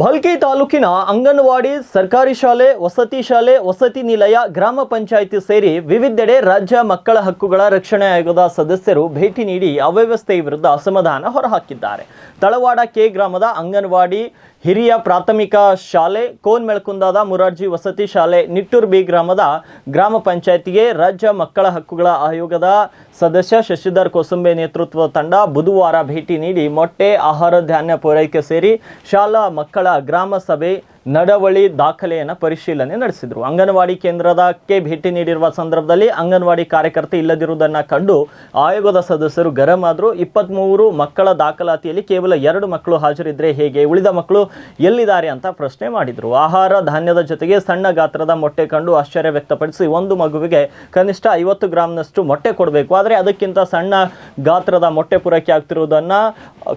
ಭಾಲ್ಕಿ ತಾಲೂಕಿನ ಅಂಗನವಾಡಿ, ಸರ್ಕಾರಿ ಶಾಲೆ, ವಸತಿ ಶಾಲೆ, ವಸತಿ ನಿಲಯ, ಗ್ರಾಮ ಪಂಚಾಯಿತಿ ಸೇರಿ ವಿವಿಧೆಡೆ ರಾಜ್ಯ ಮಕ್ಕಳ ಹಕ್ಕುಗಳ ರಕ್ಷಣೆ ಆಯೋಗದ ಸದಸ್ಯರು ಭೇಟಿ ನೀಡಿ ಅವ್ಯವಸ್ಥೆ ವಿರುದ್ಧ ಅಸಮಾಧಾನ ಹೊರಹಾಕಿದ್ದಾರೆ. ತಳವಾಡ ಕೆ ಗ್ರಾಮದ ಅಂಗನವಾಡಿ ಹಿರಿಯ ಪ್ರಾಥಮಿಕ ಶಾಲೆ, ಕೋನ್ ಮೆಳಕುಂದಾದ ಮುರಾರ್ಜಿ ವಸತಿ ಶಾಲೆ, ನಿಟ್ಟೂರ್ ಬಿ ಗ್ರಾಮದ ಗ್ರಾಮ ಪಂಚಾಯತಿಗೆ ರಾಜ್ಯ ಮಕ್ಕಳ ಹಕ್ಕುಗಳ ಆಯೋಗದ ಸದಸ್ಯ ಶಶಿಧರ್ ಕೋಸಂಬೆ ನೇತೃತ್ವದ ತಂಡ ಬುಧವಾರ ಭೇಟಿ ನೀಡಿ ಮೊಟ್ಟೆ, ಆಹಾರ, ಧಾನ್ಯ ಪೂರೈಕೆ ಸೇರಿ ಶಾಲಾ ಮಕ್ಕಳ ಗ್ರಾಮ ಸಭೆ ನಡವಳಿ ದಾಖಲೆಯನ್ನು ಪರಿಶೀಲನೆ ನಡೆಸಿದರು. ಅಂಗನವಾಡಿ ಕೇಂದ್ರದಕ್ಕೆ ಭೇಟಿ ನೀಡಿರುವ ಸಂದರ್ಭದಲ್ಲಿ ಅಂಗನವಾಡಿ ಕಾರ್ಯಕರ್ತೆ ಇಲ್ಲದಿರುವುದನ್ನು ಕಂಡು ಆಯೋಗದ ಸದಸ್ಯರು ಗರಂ ಆದರು. ಇಪ್ಪತ್ತ್ಮೂರು ಮಕ್ಕಳ ದಾಖಲಾತಿಯಲ್ಲಿ ಕೇವಲ ಎರಡು ಮಕ್ಕಳು ಹಾಜರಿದ್ದರೆ ಹೇಗೆ? ಉಳಿದ ಮಕ್ಕಳು ಎಲ್ಲಿದ್ದಾರೆ ಅಂತ ಪ್ರಶ್ನೆ ಮಾಡಿದರು. ಆಹಾರ ಧಾನ್ಯದ ಜೊತೆಗೆ ಸಣ್ಣ ಗಾತ್ರದ ಮೊಟ್ಟೆ ಕಂಡು ಆಶ್ಚರ್ಯ ವ್ಯಕ್ತಪಡಿಸಿ ಒಂದು ಮಗುವಿಗೆ ಕನಿಷ್ಠ ಐವತ್ತು ಗ್ರಾಂನಷ್ಟು ಮೊಟ್ಟೆ ಕೊಡಬೇಕು. ಆದರೆ ಅದಕ್ಕಿಂತ ಸಣ್ಣ ಗಾತ್ರದ ಮೊಟ್ಟೆ ಪೂರೈಕೆ ಆಗ್ತಿರುವುದನ್ನು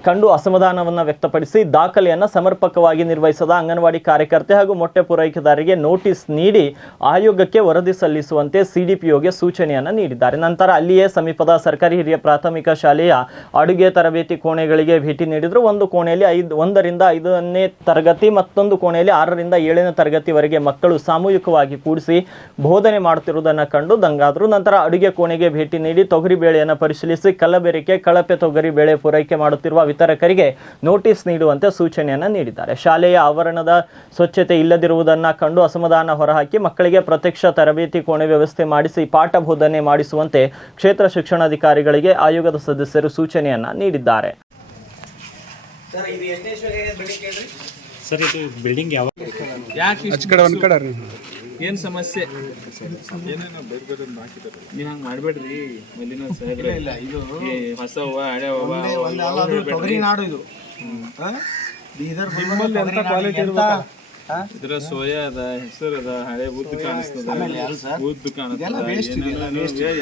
ಕಂಡು ಅಸಮಾಧಾನವನ್ನು ವ್ಯಕ್ತಪಡಿಸಿ ದಾಖಲೆಯನ್ನು ಸಮರ್ಪಕವಾಗಿ ನಿರ್ವಹಿಸದ ಅಂಗನವಾಡಿ ಕಾರ್ಯಕರ್ತೆ ಹಾಗೂ ಮೊಟ್ಟೆ ಪೂರೈಕೆದಾರರಿಗೆ ನೋಟಿಸ್ ನೀಡಿ ಆಯೋಗಕ್ಕೆ ವರದಿ ಸಲ್ಲಿಸುವಂತೆ ಸಿಡಿಪಿಒಗೆ ಸೂಚನೆಯನ್ನು ನೀಡಿದ್ದಾರೆ. ನಂತರ ಅಲ್ಲಿಯೇ ಸಮೀಪದ ಸರ್ಕಾರಿ ಹಿರಿಯ ಪ್ರಾಥಮಿಕ ಶಾಲೆಯ ಅಡುಗೆ ತರಬೇತಿ ಕೋಣೆಗಳಿಗೆ ಭೇಟಿ ನೀಡಿದ್ರು. ಒಂದು ಕೋಣೆಯಲ್ಲಿ ಐದು, ಒಂದರಿಂದ ಐದನೇ ತರಗತಿ ಮತ್ತೊಂದು ಕೋಣೆಯಲ್ಲಿ ಆರರಿಂದ ಏಳನೇ ತರಗತಿವರೆಗೆ ಮಕ್ಕಳು ಸಾಮೂಹಿಕವಾಗಿ ಕೂಡಿಸಿ ಬೋಧನೆ ಮಾಡುತ್ತಿರುವುದನ್ನು ಕಂಡು ದಂಗಾದರು. ನಂತರ ಅಡುಗೆ ಕೋಣೆಗೆ ಭೇಟಿ ನೀಡಿ ತೊಗರಿ ಬೇಳೆಯನ್ನು ಪರಿಶೀಲಿಸಿ ಕಲಬೆರಿಕೆ ಕಳಪೆ ತೊಗರಿ ಬೇಳೆ ಪೂರೈಕೆ ಮಾಡುತ್ತಿರುವ ವಿತರಕರಿಗೆ ನೋಟಿಸ್ ನೀಡುವಂತೆ ಸೂಚನೆಯನ್ನು ನೀಡಿದ್ದಾರೆ. ಶಾಲೆಯ ಆವರಣದ ಸ್ವಚ್ಛತೆ ಇಲ್ಲದಿರುವುದನ್ನು ಕಂಡು ಅಸಮಾಧಾನ ಹೊರಹಾಕಿ ಮಕ್ಕಳಿಗೆ ಪ್ರತ್ಯಕ್ಷ ತರಬೇತಿ ಕೋಣೆ ವ್ಯವಸ್ಥೆ ಮಾಡಿಸಿ ಪಾಠ ಬೋಧನೆ ಮಾಡಿಸುವಂತೆ ಕ್ಷೇತ್ರ ಶಿಕ್ಷಣಾಧಿಕಾರಿಗಳಿಗೆ ಆಯೋಗದ ಸದಸ್ಯರು ಸೂಚನೆಯನ್ನ ನೀಡಿದ್ದಾರೆ. ಏನ್ ಸಮಸ್ಯೆ? ನೀವ್ ಹಂಗ್ ಮಾಡ್ಬೇಡ್ರಿ ಮಲ್ಲಿನ ಸಾಹೇಬ್ರ. ಇಲ್ಲ ಇದು ಹೊಸ ಹೂವ ಹಳೆ ಹೂವ ನಾಡು ಇದು. ಎಂತ quality ಇದ್ರ ಸೋಯಾ ಅದ ಹೆಸರು ಅದ ಹಳೆ ಉದ್ದು ಕಾಣಿಸ್ತದ. ಉದ್ದು ಕಾಣಿಸ್ತದ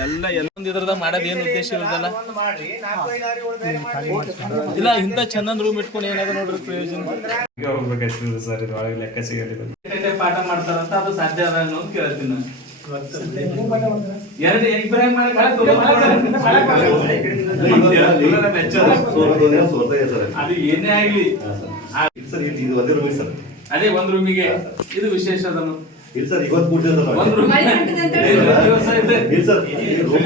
ಎಲ್ಲ ಎಲ್ಲ ಇದ್ರದ ಮಾಡೋದ್ ಏನ್ ಉದ್ದೇಶ ಇರೋದಲ್ಲ? ಇಲ್ಲ ಇಂತ ಚಂದನ್ ರೂಮ್ ಇಟ್ಕೊಂಡು ಏನಾದ ನೋಡ್ರಿ ಪ್ರಯೋಜನ? ಹೋಗ್ಬೇಕಾಯ್ತು ಸರ್ ಇದು ಒಳಗೆ ಲೆಕ್ಕ ಸಿಗಲಿಲ್ಲ ಪಾಠ ಮಾಡ್ತಾರಂತ ಅದು ಸಾಧ್ಯ ಅದ ಅನ್ನೋದು ಕೇಳ್ತೀನಿ ನಾನು. ಎರಡು ಇಬ್ಬರೇ ಅದು ಏನೇ ಆಗ್ಲಿ. ಸರ್. ಇದು ಇದು ಒಂದೇ ರೂಮಿಗೆ ಸರ್ ಅದೇ ಒಂದ್ ರೂಮಿಗೆ ಇದು ವಿಶೇಷ ಅದನ್ನು. ಇಲ್ಲ ಸರ್ ಇವತ್ತು ಮೂರು ದಿವಸ ಸರ್ ಒಂದ್ ರೂಮ್ ಇಲ್ಲ ಸರ್ ಈ ರೂಮ್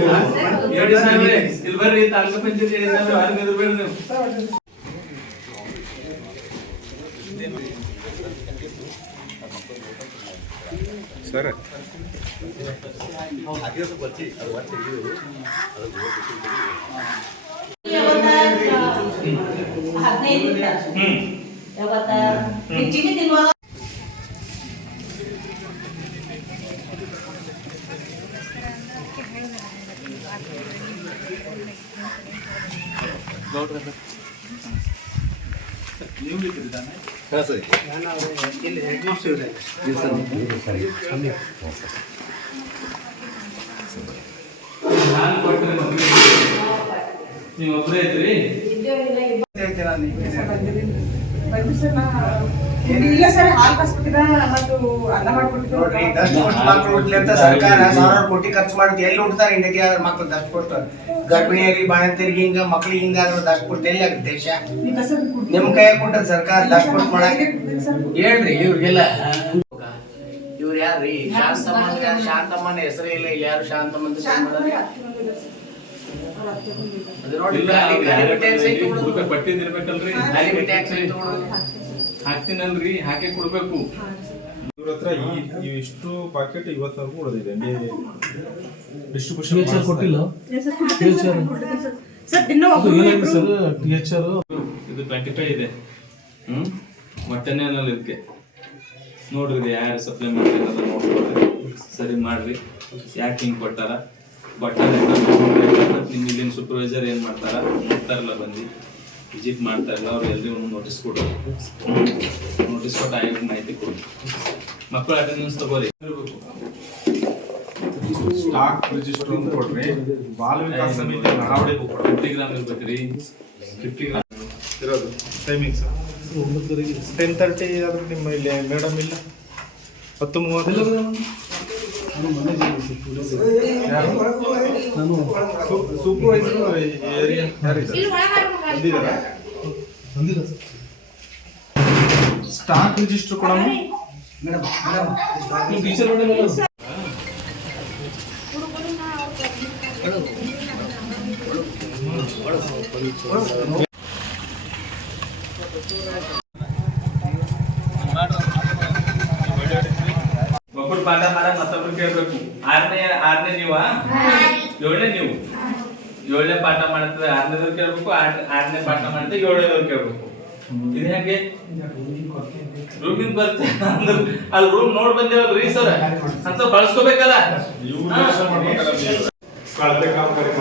ಹೇಳಿ ಸಾಹೇಬ್ರೆ ಇಲ್ಲಿ ಬರ್ರಿ ತಾಲೂಕು ಪಂಚಾಯತ್ ನೀವು ಸರ್. ಹದಿನೈದು ಚಿನ್ನಿ ತಿನ್ನುವಾಗ ನಾನು ಕೊಟ್ಟರೆ ಮಗನಿಗೆ ನೀವು ಒಬ್ಬರೇ ಇದ್ರಿ? ಇಲ್ಲ ಸರ್ ಹಾಲ್ ಕಸ್ಬಿಟ್ಟಿದ ಮತ್ತು ಅನ್ನ ಮಾಡ್ಬಿಟ್ಟಿದ್ರು ನೋಡ್ರಿ ದಷ್ಟು ಕೊಟ್ಟು ಮಕ್ಳು ಹುಟ್ಲಿ ಅಂತ ಸರ್ಕಾರ ಸಾವಿರಾರು ಕೋಟಿ ಖರ್ಚು ಮಾಡುತ್ತೆ ಎಲ್ಲಿ ಹುಡ್ತಾರೆ ಇಂಡಿಯಾಗೆ ಆದ್ರೆ ಮಕ್ಳು ದಷ್ಟು ಕೊಟ್ಟು? ಗರ್ಭಿಣಿಯರಿಗೆ ಬಾಣಂತಿಯರಿಗೆ ಹಿಂಗ ಮಕ್ಳಿಗೆ ಹಿಂಗ ಆದ್ರೆ ದಷ್ಟು ಕೊಟ್ಟು ಎಲ್ಲಿ ಆಗುತ್ತೆ ದೇಶ? ನಿಮ್ ಕೈ ಕೊಟ್ಟ ಸರ್ಕಾರ ದಷ್ಟು ಕೊಟ್ಟು ಮಾಡಕ್ಕೆ? ಹೇಳ್ರಿ ಇವ್ರಿಗೆಲ್ಲ ಇವ್ರು ಯಾರ್ರಿ? ಶಾಂತಮ್ಮನ ಶಾಂತಮ್ಮನ ಹೆಸರೇ ಇಲ್ಲ ಇಲ್ಲಿ ಯಾರು ಶಾಂತಮ್ಮ ಬಿಡೋದು? ಹಾಕ್ತೀನಲ್ರಿ ಹಾಕಿ ಕೊಡ್ಬೇಕು. ಇವ್ರ ಹತ್ರ ಈ ಇವಿಷ್ಟು ಪಾಕೆಟ್ ಇವತ್ತವರೆಗೂ ಉಳಿದಿದೆ ಡಿಸ್ಟ್ರಿಬ್ಯೂಷನ್ ಕೊಟ್ಟಿಲ್ಲ? ಇದು ಟ್ವೆಂಟಿ ಫೈವ್ ಇದೆ ಹ್ಮ್? ಇದಕ್ಕೆ. ನೋಡ್ರಿ ಯಾರು ಸಪ್ಲೈ ಮಾಡ್ತಾರೆ ನೋಡ್ಕೊಳ್ರಿ ಸರಿ ಮಾಡ್ರಿ. ಯಾಕೆ ಹಿಂಗೆ ಕೊಟ್ಟಾರ ಬಟ್ಟಾರ ನಿಮ್ಮ ಇಲ್ಲಿನ ಸೂಪರ್ವೈಸರ್ ಏನು ಮಾಡ್ತಾರ? ನೋಡ್ತಾರಲ್ಲ ಬಂದು. ವಿಸಿಟ್ ಮಾಡ್ತಾರಲ್ಲ ಅವ್ರು ಎಲ್ರಿಗೂ ನೋಟಿಸ್ ಕೊಡು ನೋಟಿಸ್ ಕೊಟ್ಟು ಆಗಿ ಮಾಹಿತಿ ಕೊಡಿ ಮಕ್ಕಳು ಅಟೆಂಡೆನ್ಸ್ ತಗೋರಿ. ಸ್ಟಾಕ್ ರಿಜಿಸ್ಟರ್ ಅಂತ ಕೊಡ್ರಿ ಬಾಲ ವಿಕಾಸ ಸಮಿತಿ ನಡಾವಳಿ ಬುಕ್ ಫಿಫ್ಟಿ ಗ್ರಾಮ್ ಇರ್ಬೇಕ್ರಿ. ಫಿಫ್ಟಿ ಗ್ರಾಮ್ ಇರೋದು. ಟೈಮಿಂಗ್ಸ್ ಟೆನ್ ತರ್ಟಿ ಆದ್ರೆ ನಿಮ್ಮ ಇಲ್ಲಿ ಮೇಡಮ್ ಇಲ್ಲ? ಹತ್ತು ಮೂವತ್ತು? ಸೂಪರ್ವೈಸರ್ ಏರಿಯಾ ಯಾರಿದ್ದಾರೆ ಬಂದಿದ್ದಾರಾ ಸ್ಟಾಕ್ ರಿಜಿಸ್ಟರ್ ಕೊಡಮ್ಮ ಟೀಚರ್ ಒಬ್ಬರು ಪಾಠ ಮಾಡ ಮತ್ತೊಬ್ರು ಕೇಳ್ಬೇಕು. ಆರನೇ ಆರನೇ ನೀವ? ಏಳನೇ ನೀವು? ಏಳನೇ ಪಾಠ ಮಾಡ್ತದೆ ಆರನೇದವ್ರು ಕೇಳ್ಬೇಕು ಆರ್- ಆರನೇ ಪಾಠ ಮಾಡುತ್ತೆ ಏಳನೇದವ್ರು ಕೇಳ್ಬೇಕು. ಇದು ಹೆಂಗೆ? ರೂಮಿಂದ ಬರ್ತೀನಿ ಅಂದ್ರೆ ಅಲ್ಲಿ ರೂಮ್ ನೋಡ್ ಬಂದಿರಲ್ರಿ ಸರ್. ಅಂತ ಬಳಸ್ಕೋಬೇಕಲ್ಲ? ಕಳಪೆ ಕಾಮಗಾರಿ